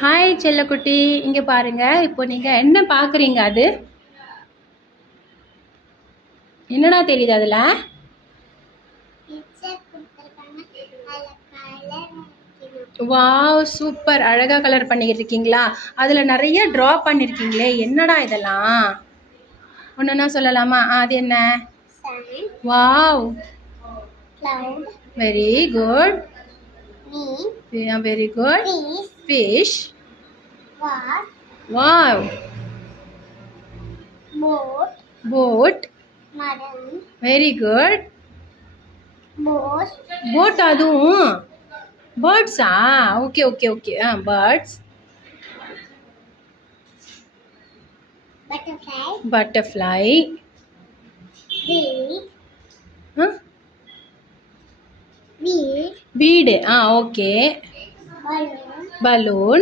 Hi செல்லக்குட்டி, இங்கே பாருங்க. இப்போ நீங்கள் என்ன பார்க்குறீங்க? அது என்னடா தெரியுது அதில்? Wow, super. அழகாக கலர் பண்ணிக்கிட்டு இருக்கீங்களா? அதில் நிறைய ட்ரா பண்ணியிருக்கீங்களே, என்னடா இதெல்லாம்? ஒன்றுனா சொல்லலாமா? அது என்ன? Wow, very good. Very good. Fish. Wow. Boat. Very good. Boat, அதுவும் பேர்ட்ஸா? Okay okay okay. Birds. Butterfly. வீடு. ஓகே. பலூன்.